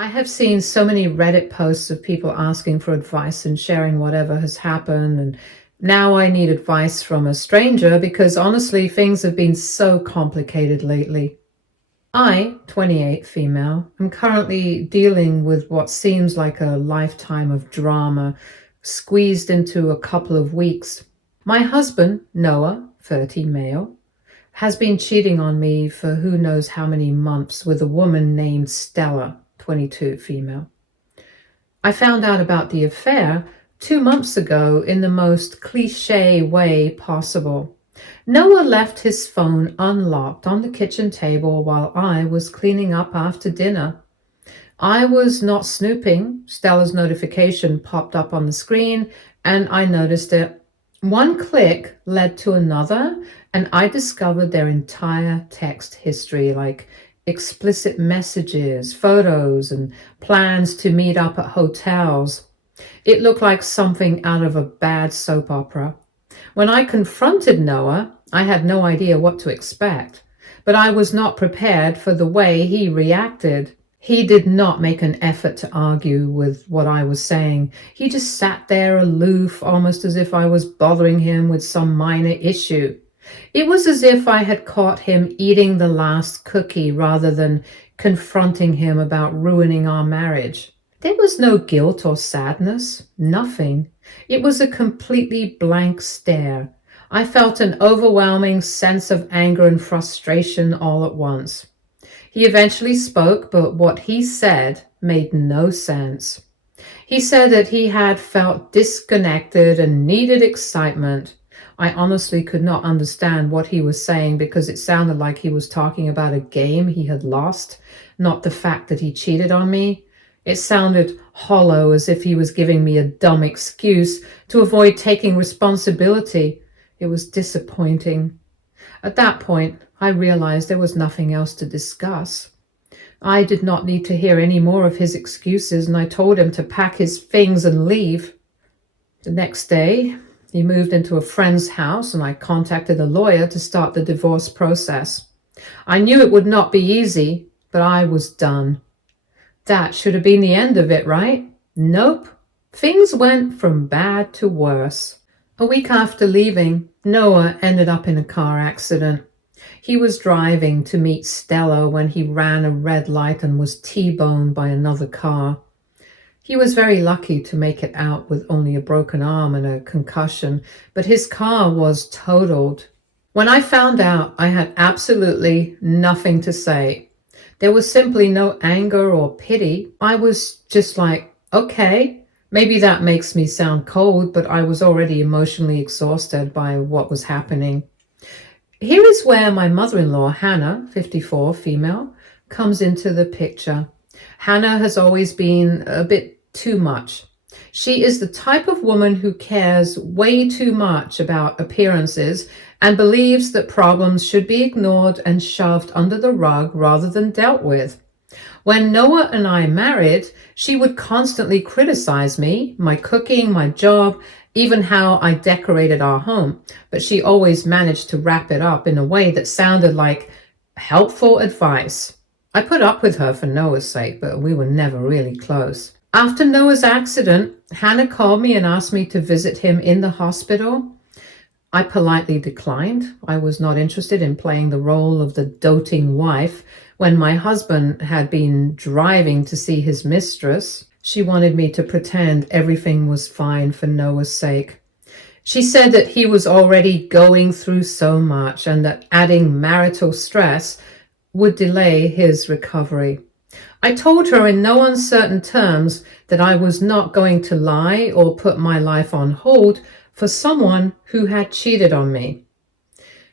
I have seen so many Reddit posts of people asking for advice and sharing whatever has happened, and now I need advice from a stranger because honestly, things have been so complicated lately. I, 28 female, am currently dealing with what seems like a lifetime of drama squeezed into a couple of weeks. My husband, Noah, 30 male, has been cheating on me for who knows how many months with a woman named Stella, 22 female. I found out about the affair 2 months ago in the most cliche way possible. Noah left his phone unlocked on the kitchen table while I was cleaning up after dinner. I was not snooping. Stella's notification popped up on the screen and I noticed it. One click led to another, and I discovered their entire text history, like explicit messages, photos, and plans to meet up at hotels. It looked like something out of a bad soap opera. When I confronted Noah, I had no idea what to expect, but I was not prepared for the way he reacted. He did not make an effort to argue with what I was saying. He just sat there aloof, almost as if I was bothering him with some minor issue. It was as if I had caught him eating the last cookie rather than confronting him about ruining our marriage. There was no guilt or sadness, nothing. It was a completely blank stare. I felt an overwhelming sense of anger and frustration all at once. He eventually spoke, but what he said made no sense. He said that he had felt disconnected and needed excitement. I honestly could not understand what he was saying because it sounded like he was talking about a game he had lost, not the fact that he cheated on me. It sounded hollow, as if he was giving me a dumb excuse to avoid taking responsibility. It was disappointing. At that point, I realized there was nothing else to discuss. I did not need to hear any more of his excuses, and I told him to pack his things and leave. The next day, he moved into a friend's house, and I contacted a lawyer to start the divorce process. I knew it would not be easy, but I was done. That should have been the end of it, right? Nope. Things went from bad to worse. A week after leaving, Noah ended up in a car accident. He was driving to meet Stella when he ran a red light and was T-boned by another car. He was very lucky to make it out with only a broken arm and a concussion, but his car was totaled. When I found out, I had absolutely nothing to say. There was simply no anger or pity. I was just like, okay, maybe that makes me sound cold, but I was already emotionally exhausted by what was happening. Here is where my mother-in-law, Hannah, 54, female, comes into the picture. Hannah has always been a bit too much. She is the type of woman who cares way too much about appearances and believes that problems should be ignored and shoved under the rug rather than dealt with. When Noah and I married, she would constantly criticize me, my cooking, my job, even how I decorated our home, but she always managed to wrap it up in a way that sounded like helpful advice. I put up with her for Noah's sake, but we were never really close. After Noah's accident, Hannah called me and asked me to visit him in the hospital. I politely declined. I was not interested in playing the role of the doting wife when my husband had been driving to see his mistress. She wanted me to pretend everything was fine for Noah's sake. She said that he was already going through so much and that adding marital stress would delay his recovery. I told her in no uncertain terms that I was not going to lie or put my life on hold for someone who had cheated on me.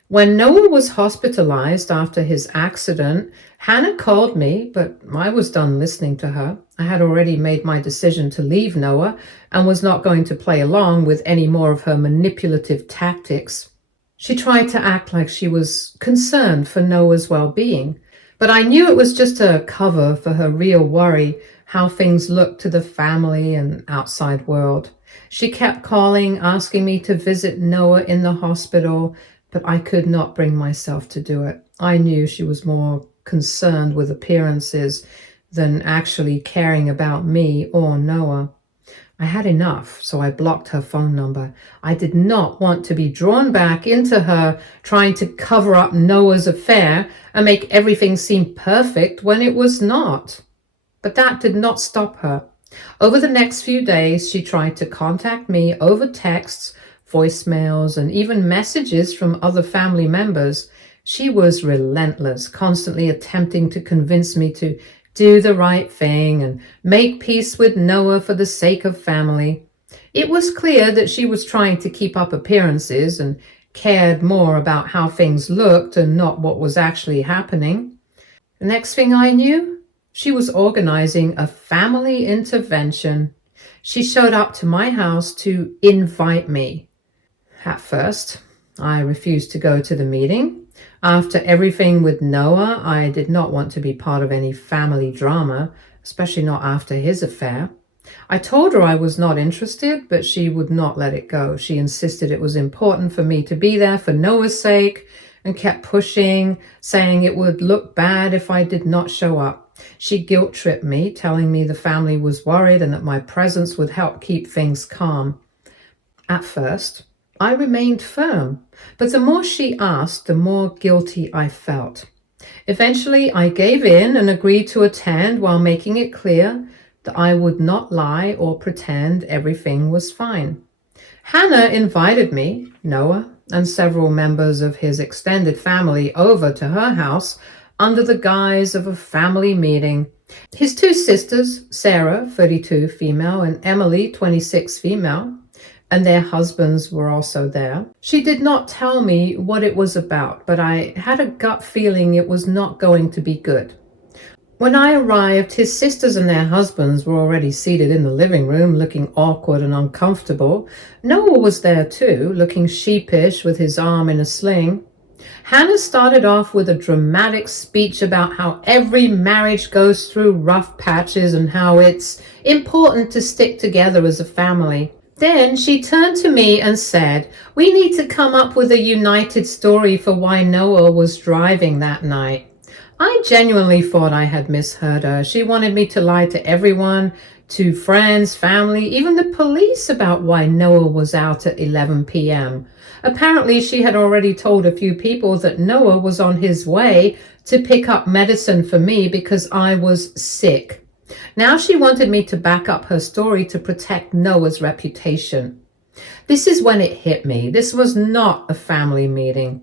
When Noah was hospitalized after his accident, Hannah called me, but I was done listening to her. I had already made my decision to leave Noah and was not going to play along with any more of her manipulative tactics. She tried to act like she was concerned for Noah's well-being, but I knew it was just a cover for her real worry, how things looked to the family and outside world. She kept calling, asking me to visit Noah in the hospital, but I could not bring myself to do it. I knew she was more concerned with appearances than actually caring about me or Noah. I had enough, so I blocked her phone number. I did not want to be drawn back into her trying to cover up Noah's affair and make everything seem perfect when it was not. But that did not stop her. Over the next few days, she tried to contact me over texts, voicemails, and even messages from other family members. She was relentless, constantly attempting to convince me to do the right thing and make peace with Noah for the sake of family. It was clear that she was trying to keep up appearances and cared more about how things looked and not what was actually happening. The next thing I knew, she was organizing a family intervention. She showed up to my house to invite me. At first, I refused to go to the meeting. After everything with Noah, I did not want to be part of any family drama, especially not after his affair. I told her I was not interested, but she would not let it go. She insisted it was important for me to be there for Noah's sake and kept pushing, saying it would look bad if I did not show up. She guilt-tripped me, telling me the family was worried and that my presence would help keep things calm. At first, I remained firm, but the more she asked, the more guilty I felt. Eventually, I gave in and agreed to attend while making it clear that I would not lie or pretend everything was fine. Hannah invited me, Noah, and several members of his extended family over to her house under the guise of a family meeting. His two sisters, Sarah, 32, female, and Emily, 26, female, and their husbands were also there. She did not tell me what it was about, but I had a gut feeling it was not going to be good. When I arrived, his sisters and their husbands were already seated in the living room, looking awkward and uncomfortable. Noah was there too, looking sheepish with his arm in a sling. Hannah started off with a dramatic speech about how every marriage goes through rough patches and how it's important to stick together as a family. Then she turned to me and said, "We need to come up with a united story for why Noah was driving that night." I genuinely thought I had misheard her. She wanted me to lie to everyone, to friends, family, even the police about why Noah was out at 11 p.m. Apparently, she had already told a few people that Noah was on his way to pick up medicine for me because I was sick. Now she wanted me to back up her story to protect Noah's reputation. This is when it hit me. This was not a family meeting.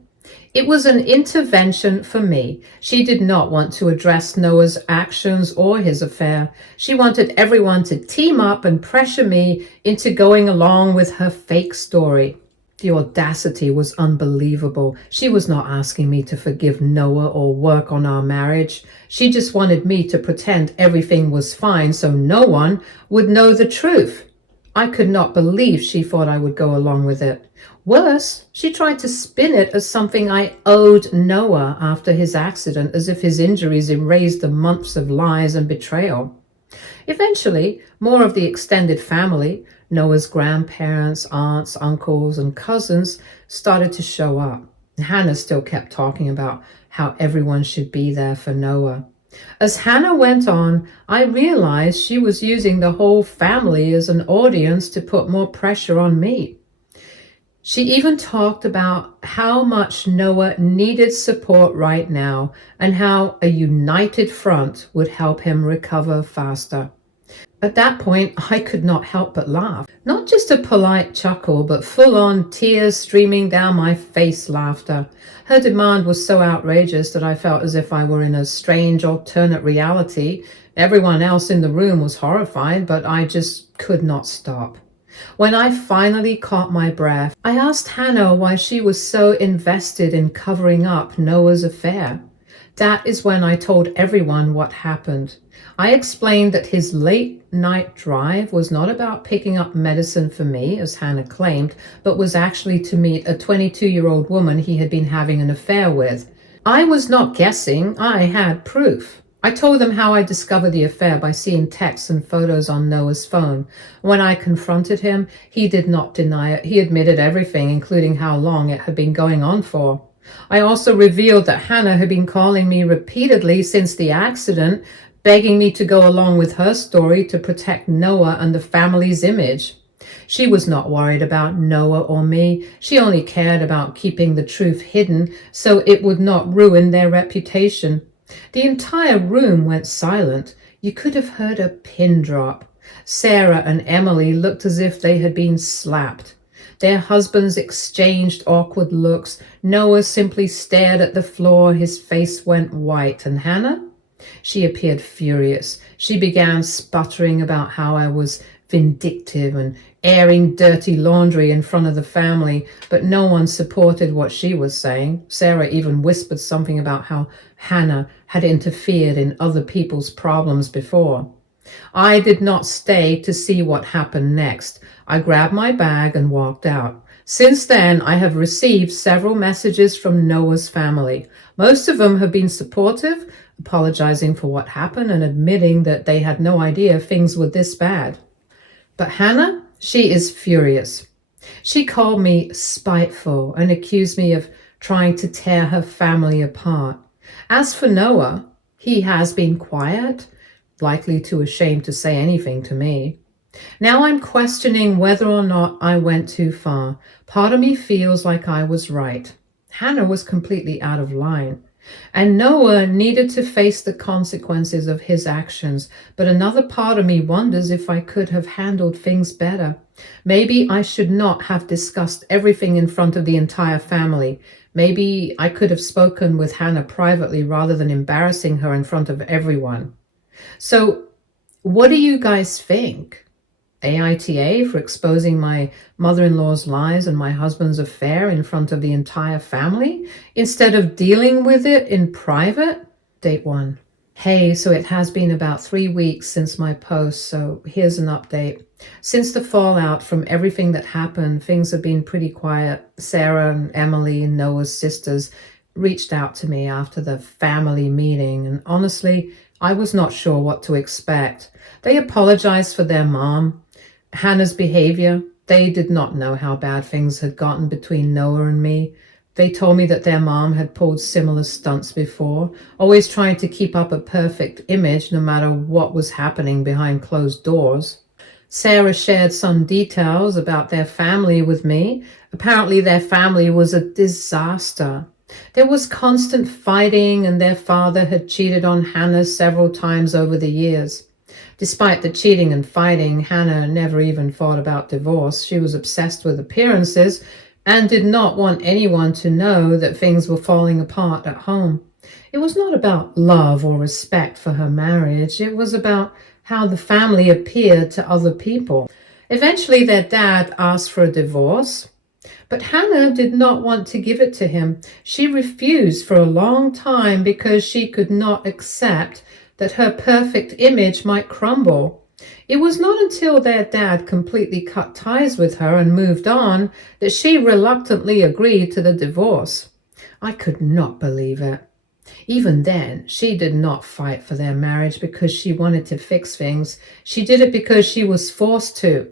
It was an intervention for me. She did not want to address Noah's actions or his affair. She wanted everyone to team up and pressure me into going along with her fake story. The audacity was unbelievable. She was not asking me to forgive Noah or work on our marriage. She just wanted me to pretend everything was fine so no one would know the truth. I could not believe she thought I would go along with it. Worse, she tried to spin it as something I owed Noah after his accident, as if his injuries erased the months of lies and betrayal. Eventually, more of the extended family, Noah's grandparents, aunts, uncles, and cousins, started to show up. Hannah still kept talking about how everyone should be there for Noah. As Hannah went on, I realized she was using the whole family as an audience to put more pressure on me. She even talked about how much Noah needed support right now and how a united front would help him recover faster. At that point, I could not help but laugh. Not just a polite chuckle, but full-on tears streaming down my face laughter. Her demand was so outrageous that I felt as if I were in a strange alternate reality. Everyone else in the room was horrified, but I just could not stop. When I finally caught my breath, I asked Hannah why she was so invested in covering up Noah's affair. That is when I told everyone what happened. I explained that his late-night drive was not about picking up medicine for me, as Hannah claimed, but was actually to meet a 22-year-old woman he had been having an affair with. I was not guessing. I had proof. I told them how I discovered the affair by seeing texts and photos on Noah's phone. When I confronted him, he did not deny it. He admitted everything, including how long it had been going on for. I also revealed that Hannah had been calling me repeatedly since the accident, begging me to go along with her story to protect Noah and the family's image. She was not worried about Noah or me. She only cared about keeping the truth hidden so it would not ruin their reputation. The entire room went silent. You could have heard a pin drop. Sarah and Emily looked as if they had been slapped. Their husbands exchanged awkward looks. Noah simply stared at the floor. His face went white. And Hannah? She appeared furious. She began sputtering about how I was vindictive and airing dirty laundry in front of the family, but no one supported what she was saying. Sarah even whispered something about how Hannah had interfered in other people's problems before. I did not stay to see what happened next. I grabbed my bag and walked out. Since then, I have received several messages from Noah's family. Most of them have been supportive, apologizing for what happened and admitting that they had no idea things were this bad. But Hannah, she is furious. She called me spiteful and accused me of trying to tear her family apart. As for Noah, he has been quiet, likely too ashamed to say anything to me. Now I'm questioning whether or not I went too far. Part of me feels like I was right. Hannah was completely out of line. And Noah needed to face the consequences of his actions, but another part of me wonders if I could have handled things better. Maybe I should not have discussed everything in front of the entire family. Maybe I could have spoken with Hannah privately rather than embarrassing her in front of everyone. So, what do you guys think? AITA for exposing my mother-in-law's lies and my husband's affair in front of the entire family instead of dealing with it in private? Date 1. Hey, so it has been about 3 weeks since my post, so here's an update. Since the fallout from everything that happened, things have been pretty quiet. Sarah and Emily, Noah's sisters, reached out to me after the family meeting, and honestly, I was not sure what to expect. They apologized for their mom. Hannah's behavior. They did not know how bad things had gotten between Noah and me. They told me that their mom had pulled similar stunts before, always trying to keep up a perfect image no matter what was happening behind closed doors. Sarah shared some details about their family with me. Apparently their family was a disaster. There was constant fighting, and their father had cheated on Hannah several times over the years. Despite the cheating and fighting, Hannah never even thought about divorce. She was obsessed with appearances and did not want anyone to know that things were falling apart at home. It was not about love or respect for her marriage. It was about how the family appeared to other people. Eventually, their dad asked for a divorce, but Hannah did not want to give it to him. She refused for a long time because she could not accept that her perfect image might crumble. It was not until their dad completely cut ties with her and moved on that she reluctantly agreed to the divorce. I could not believe it. Even then, she did not fight for their marriage because she wanted to fix things. She did it because she was forced to.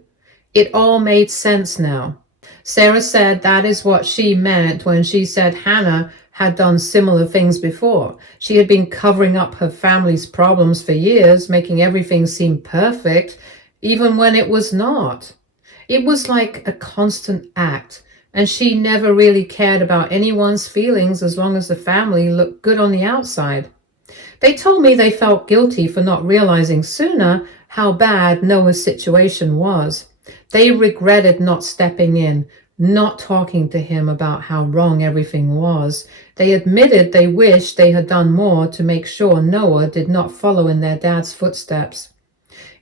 It all made sense now. Sarah said that is what she meant when she said Hannah had done similar things before. She had been covering up her family's problems for years, making everything seem perfect, even when it was not. It was like a constant act, and she never really cared about anyone's feelings as long as the family looked good on the outside. They told me they felt guilty for not realizing sooner how bad Noah's situation was. They regretted not stepping in, not talking to him about how wrong everything was. They admitted they wished they had done more to make sure Noah did not follow in their dad's footsteps.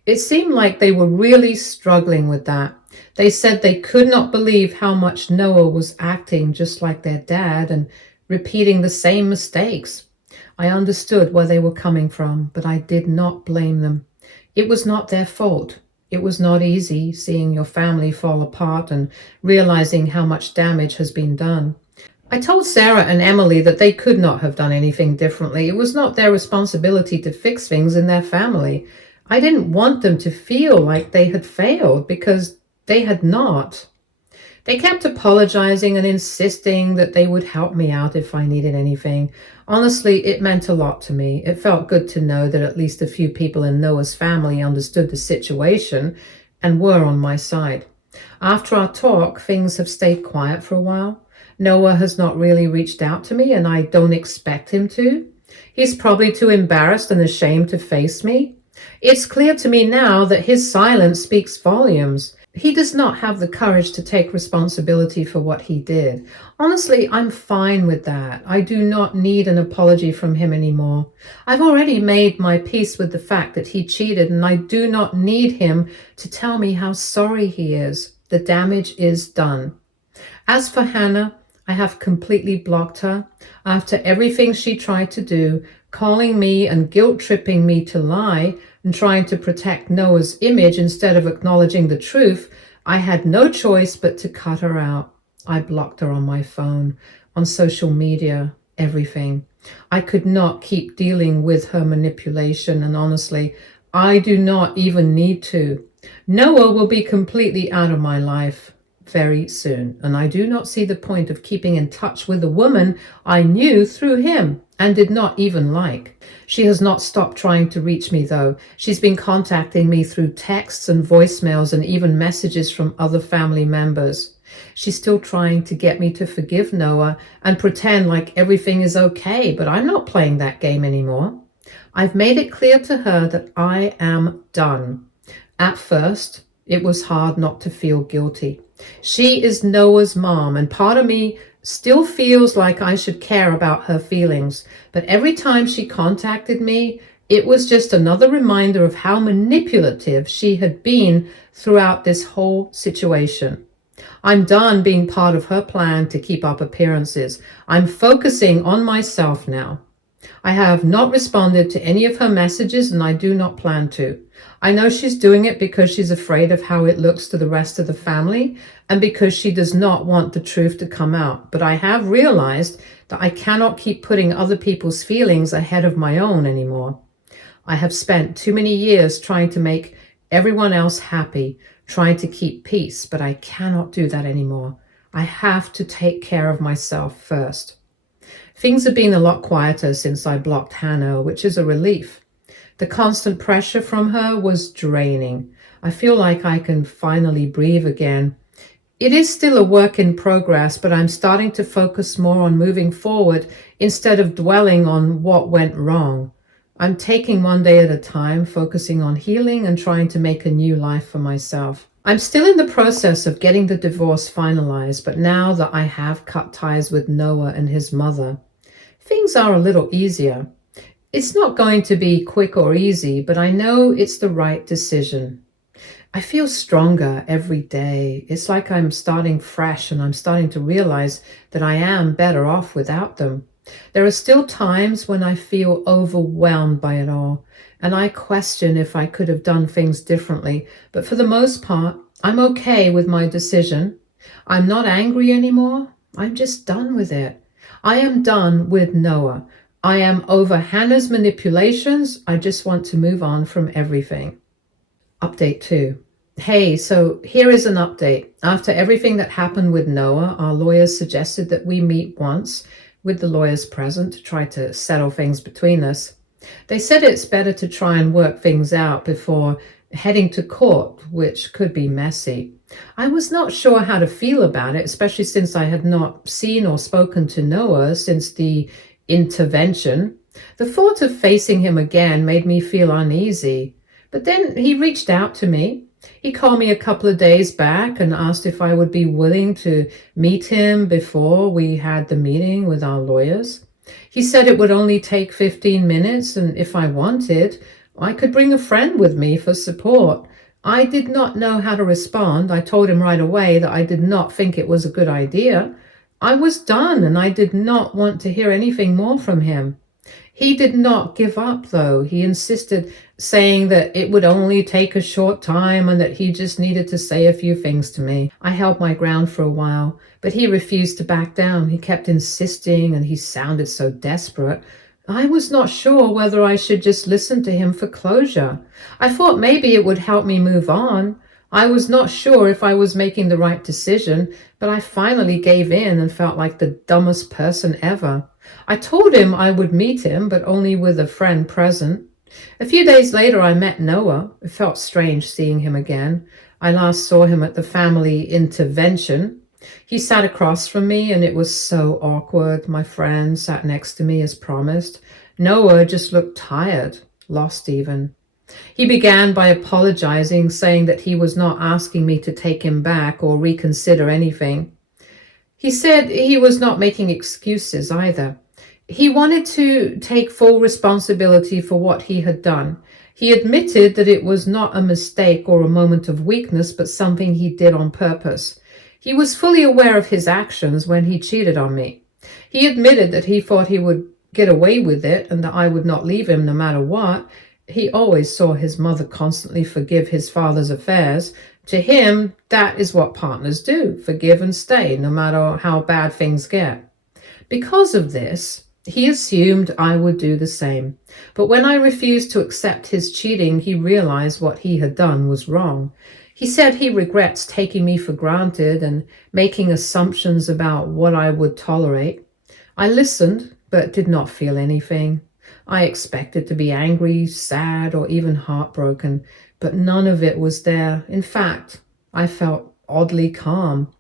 It seemed like they were really struggling with that. They said they could not believe how much Noah was acting just like their dad and repeating the same mistakes. I understood where they were coming from, but I did not blame them. It was not their fault. It was not easy seeing your family fall apart and realizing how much damage has been done. I told Sarah and Emily that they could not have done anything differently. It was not their responsibility to fix things in their family. I didn't want them to feel like they had failed because they had not. They kept apologizing and insisting that they would help me out if I needed anything. Honestly, it meant a lot to me. It felt good to know that at least a few people in Noah's family understood the situation and were on my side. After our talk, things have stayed quiet for a while. Noah has not really reached out to me, and I don't expect him to. He's probably too embarrassed and ashamed to face me. It's clear to me now that his silence speaks volumes. He does not have the courage to take responsibility for what he did. Honestly, I'm fine with that. I do not need an apology from him anymore. I've already made my peace with the fact that he cheated, and I do not need him to tell me how sorry he is. The damage is done. As for Hannah, I have completely blocked her. After everything she tried to do, calling me and guilt-tripping me to lie and trying to protect Noah's image instead of acknowledging the truth, I had no choice but to cut her out. I blocked her on my phone, on social media, everything. I could not keep dealing with her manipulation, and honestly, I do not even need to. Noah will be completely out of my life very soon, and I do not see the point of keeping in touch with a woman I knew through him and did not even like. She has not stopped trying to reach me, though. She's been contacting me through texts and voicemails and even messages from other family members. She's still trying to get me to forgive Noah and pretend like everything is okay, but I'm not playing that game anymore. I've made it clear to her that I am done. At first, it was hard not to feel guilty. She is Noah's mom, and part of me still feels like I should care about her feelings. But every time she contacted me, it was just another reminder of how manipulative she had been throughout this whole situation. I'm done being part of her plan to keep up appearances. I'm focusing on myself now. I have not responded to any of her messages, and I do not plan to. I know she's doing it because she's afraid of how it looks to the rest of the family and because she does not want the truth to come out. But I have realized that I cannot keep putting other people's feelings ahead of my own anymore. I have spent too many years trying to make everyone else happy, trying to keep peace, but I cannot do that anymore. I have to take care of myself first. Things have been a lot quieter since I blocked Hannah, which is a relief. The constant pressure from her was draining. I feel like I can finally breathe again. It is still a work in progress, but I'm starting to focus more on moving forward instead of dwelling on what went wrong. I'm taking one day at a time, focusing on healing and trying to make a new life for myself. I'm still in the process of getting the divorce finalized, but now that I have cut ties with Noah and his mother, things are a little easier. It's not going to be quick or easy, but I know it's the right decision. I feel stronger every day. It's like I'm starting fresh and I'm starting to realize that I am better off without them. There are still times when I feel overwhelmed by it all, and I question if I could have done things differently, but for the most part, I'm okay with my decision. I'm not angry anymore. I'm just done with it. I am done with Noah. I am over Hannah's manipulations. I just want to move on from everything. Update 2. Hey, so here is an update. After everything that happened with Noah, our lawyers suggested that we meet once with the lawyers present to try to settle things between us. They said it's better to try and work things out before heading to court, which could be messy. I was not sure how to feel about it, especially since I had not seen or spoken to Noah since the intervention. The thought of facing him again made me feel uneasy. But then he reached out to me. He called me a couple of days back and asked if I would be willing to meet him before we had the meeting with our lawyers. He said it would only take 15 minutes, and if I wanted, I could bring a friend with me for support. I did not know how to respond. I told him right away that I did not think it was a good idea. I was done, and I did not want to hear anything more from him. He did not give up, though. He insisted, saying that it would only take a short time and that he just needed to say a few things to me. I held my ground for a while, but he refused to back down. He kept insisting, and he sounded so desperate. I was not sure whether I should just listen to him for closure. I thought maybe it would help me move on. I was not sure if I was making the right decision, but I finally gave in and felt like the dumbest person ever. I told him I would meet him, but only with a friend present. A few days later, I met Noah. It felt strange seeing him again. I last saw him at the family intervention. He sat across from me, and it was so awkward. My friend sat next to me as promised. Noah just looked tired, lost even. He began by apologizing, saying that he was not asking me to take him back or reconsider anything. He said he was not making excuses either. He wanted to take full responsibility for what he had done. He admitted that it was not a mistake or a moment of weakness, but something he did on purpose. He was fully aware of his actions when he cheated on me. He admitted that he thought he would get away with it and that I would not leave him no matter what. He always saw his mother constantly forgive his father's affairs. To him, that is what partners do, forgive and stay, no matter how bad things get. Because of this, he assumed I would do the same. But when I refused to accept his cheating, he realized what he had done was wrong. He said he regrets taking me for granted and making assumptions about what I would tolerate. I listened, but did not feel anything. I expected to be angry, sad, or even heartbroken, but none of it was there. In fact, I felt oddly calm.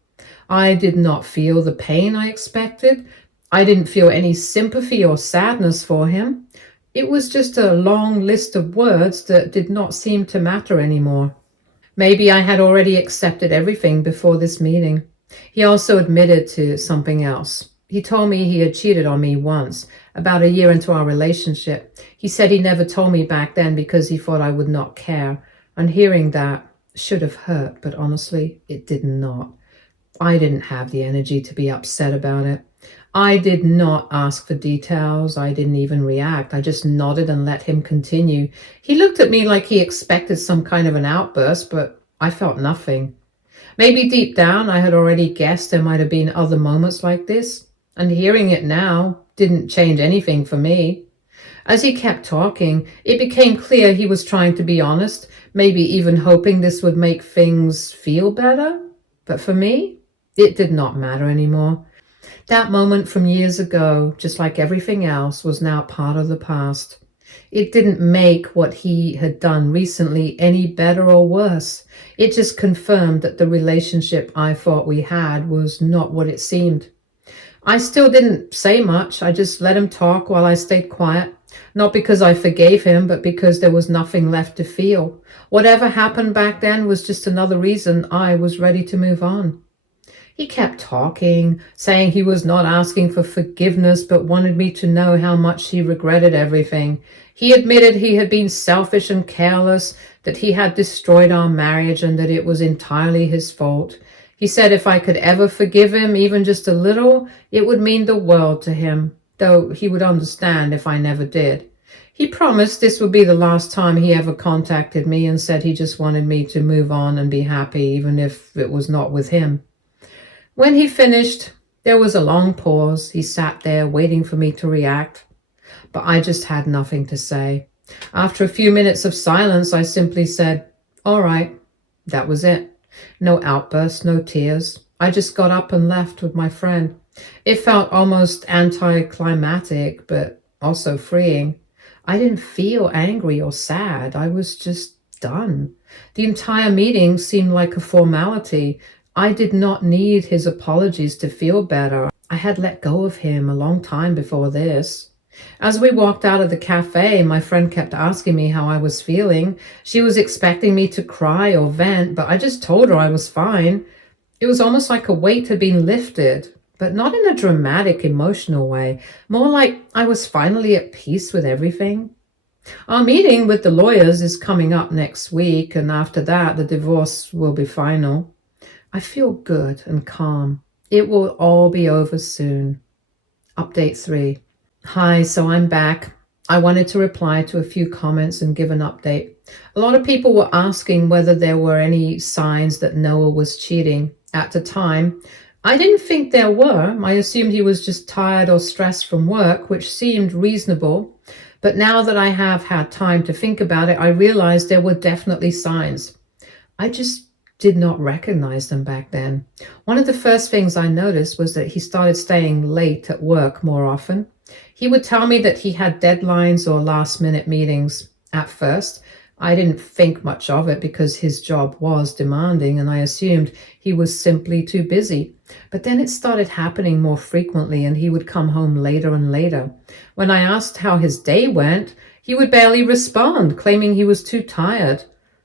I did not feel the pain I expected. I didn't feel any sympathy or sadness for him. It was just a long list of words that did not seem to matter anymore. Maybe I had already accepted everything before this meeting. He also admitted to something else. He told me he had cheated on me once, about a year into our relationship. He said he never told me back then because he thought I would not care. And hearing that should have hurt, but honestly, it did not. I didn't have the energy to be upset about it. I did not ask for details. I didn't even react. I just nodded and let him continue. He looked at me like he expected some kind of an outburst, but I felt nothing. Maybe deep down I had already guessed there might have been other moments like this, and hearing it now didn't change anything for me. As he kept talking, it became clear he was trying to be honest, maybe even hoping this would make things feel better. But for me, it did not matter anymore. That moment from years ago, just like everything else, was now part of the past. It didn't make what he had done recently any better or worse. It just confirmed that the relationship I thought we had was not what it seemed. I still didn't say much. I just let him talk while I stayed quiet. Not because I forgave him, but because there was nothing left to feel. Whatever happened back then was just another reason I was ready to move on. He kept talking, saying he was not asking for forgiveness, but wanted me to know how much he regretted everything. He admitted he had been selfish and careless, that he had destroyed our marriage, and that it was entirely his fault. He said if I could ever forgive him, even just a little, it would mean the world to him, though he would understand if I never did. He promised this would be the last time he ever contacted me and said he just wanted me to move on and be happy, even if it was not with him. When he finished, there was a long pause. He sat there waiting for me to react, but I just had nothing to say. After a few minutes of silence, I simply said, "All right." That was it. No outbursts, no tears. I just got up and left with my friend. It felt almost anticlimactic, but also freeing. I didn't feel angry or sad. I was just done. The entire meeting seemed like a formality. I did not need his apologies to feel better. I had let go of him a long time before this. As we walked out of the cafe, my friend kept asking me how I was feeling. She was expecting me to cry or vent, but I just told her I was fine. It was almost like a weight had been lifted, but not in a dramatic, emotional way. More like I was finally at peace with everything. Our meeting with the lawyers is coming up next week, and after that, the divorce will be final. I feel good and calm. It will all be over soon. Update 3. Hi, so I'm back. I wanted to reply to a few comments and give an update. A lot of people were asking whether there were any signs that Noah was cheating. At the time, I didn't think there were. I assumed he was just tired or stressed from work, which seemed reasonable. But now that I have had time to think about it, I realized there were definitely signs. I just did not recognize them back then. One of the first things I noticed was that he started staying late at work more often. He would tell me that he had deadlines or last-minute meetings. At first, I didn't think much of it because his job was demanding and I assumed he was simply too busy. But then it started happening more frequently and he would come home later and later. When I asked how his day went, he would barely respond, claiming he was too tired.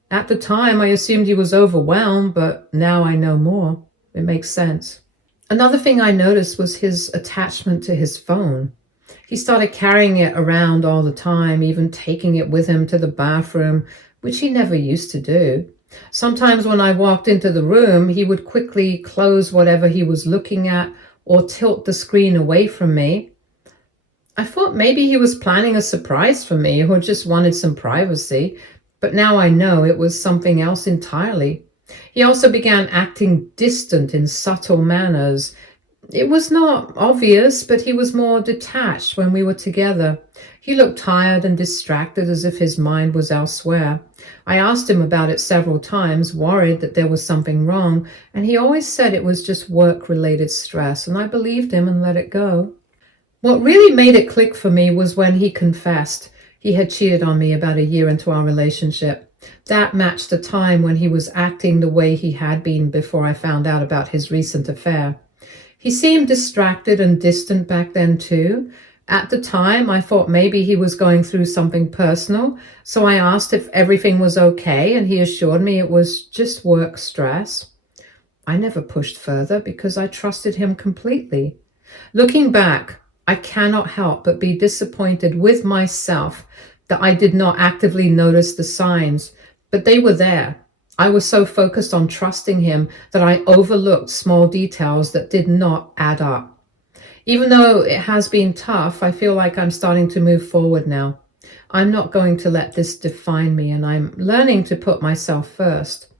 At the time, I assumed he was overwhelmed, but now I know more. It makes sense. Another thing I noticed was his attachment to his phone. He started carrying it around all the time, even taking it with him to the bathroom, which he never used to do. Sometimes when I walked into the room, he would quickly close whatever he was looking at or tilt the screen away from me. I thought maybe he was planning a surprise for me or just wanted some privacy. But now I know it was something else entirely. He also began acting distant in subtle manners. It was not obvious, but he was more detached when we were together. He looked tired and distracted as if his mind was elsewhere. I asked him about it several times, worried that there was something wrong, and he always said it was just work-related stress, and I believed him and let it go. What really made it click for me was when he confessed. He had cheated on me about a year into our relationship. That matched the time when he was acting the way he had been before I found out about his recent affair. He seemed distracted and distant back then too. At the time, I thought maybe he was going through something personal, so I asked if everything was okay, and he assured me it was just work stress. I never pushed further because I trusted him completely. Looking back, I cannot help but be disappointed with myself that I did not actively notice the signs, but they were there. I was so focused on trusting him that I overlooked small details that did not add up. Even though it has been tough, I feel like I'm starting to move forward now. I'm not going to let this define me, and I'm learning to put myself first.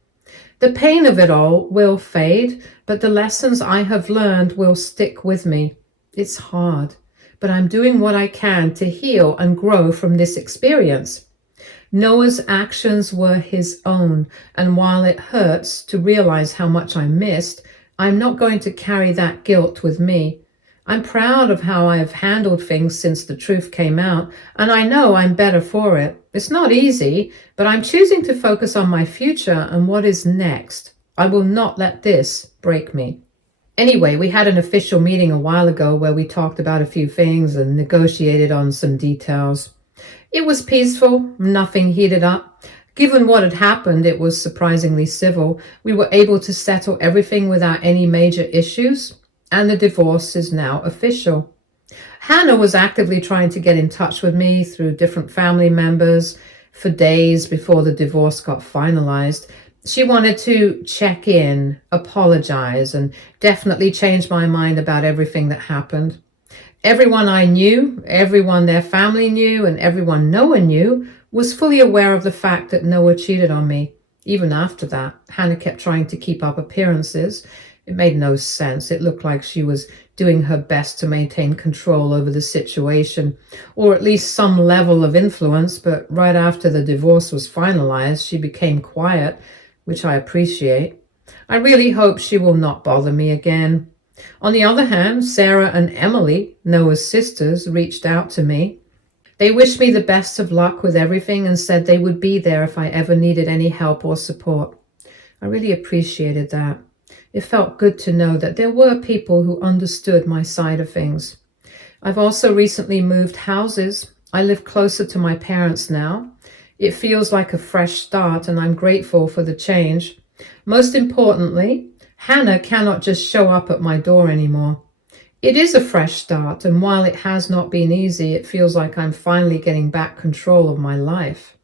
The pain of it all will fade, but the lessons I have learned will stick with me. It's hard, but I'm doing what I can to heal and grow from this experience. Noah's actions were his own, and while it hurts to realize how much I missed, I'm not going to carry that guilt with me. I'm proud of how I have handled things since the truth came out, and I know I'm better for it. It's not easy, but I'm choosing to focus on my future and what is next. I will not let this break me. Anyway, we had an official meeting a while ago where we talked about a few things and negotiated on some details. It was peaceful, nothing heated up. Given what had happened, it was surprisingly civil. We were able to settle everything without any major issues, and the divorce is now official. Hannah was actively trying to get in touch with me through different family members for days before the divorce got finalized. She wanted to check in, apologize, and definitely change my mind about everything that happened. Everyone I knew, everyone their family knew, and everyone Noah knew was fully aware of the fact that Noah cheated on me. Even after that, Hannah kept trying to keep up appearances. It made no sense. It looked like she was doing her best to maintain control over the situation, or at least some level of influence, but right after the divorce was finalized, she became quiet, which I appreciate. I really hope she will not bother me again. On the other hand, Sarah and Emily, Noah's sisters, reached out to me. They wished me the best of luck with everything and said they would be there if I ever needed any help or support. I really appreciated that. It felt good to know that there were people who understood my side of things. I've also recently moved houses. I live closer to my parents now. It feels like a fresh start, and I'm grateful for the change. Most importantly, Hannah cannot just show up at my door anymore. It is a fresh start, and while it has not been easy, it feels like I'm finally getting back control of my life.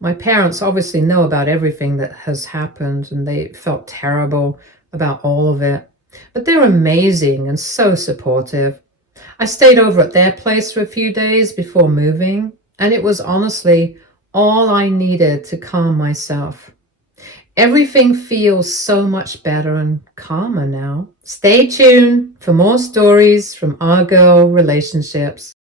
My parents obviously know about everything that has happened, and they felt terrible about all of it. But they're amazing and so supportive. I stayed over at their place for a few days before moving, and it was honestly all I needed to calm myself. Everything feels so much better and calmer now. Stay tuned for more stories from our girl relationships.